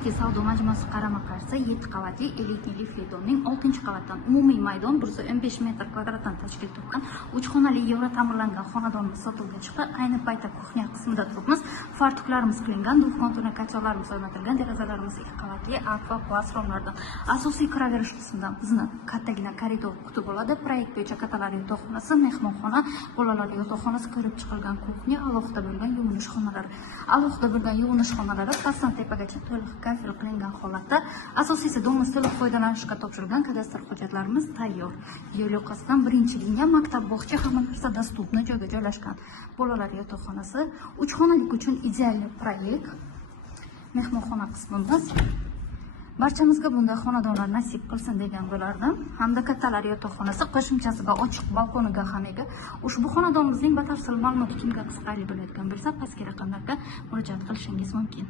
Zenaki savdo majmuasi qarama-qarshi 7 qavatli elitli liflidomning 6-qavatdan umumiy maydon 115 metr kvadratdan tashkil topgan 3 xonali yevro ta'mirlangan xonadonimiz sotuvga chiqdi. Ayni paytda kuxnya qismida turibmiz. Fartuklarimiz qilingan, duh kontuna kotyorlarimiz o'rnatilgan, derazalarimiz 2 qavatli akva plas romlardan. Asosiy kiraverish qismidan bizni kattagina koridor kutib oladi. Proyekt bo'yicha kattalar yotoqxonasi, mehmonxona, bolalar yotoqxonasi, ko'rib chiqilgan kuxnya, alohida bo'lgan yuvinish xonalari. Alohida bo'lgan yuvinish xonalari pastdan tepagacha to'liq kafil qilingan holatda. Asosiysi domimiz to'liq foydalanishga topshirilgan kadastr hujjatlarimiz tayyor. Yo'l yoqasidan birinchi liniya, maktab, bog'cha hamma narsa dostupni joyga joylashgan. Bolalar yotoqxonasi, 3 xonalik uchun ideal proyekt. Mehmonxona qismimiz. Barchamizga bunday xonadonlar nasib qilsin degan bo'lardim. Hamda kattalar yotoqxonasi qo'shimchasi va ochiq balkoniga ham ega. Ushbu xonadonimizning batafsil ma'lumoti kimga qiziqarli bo'layotgan bo'lsa, pastki raqamlarga murojaat qilishingiz mumkin.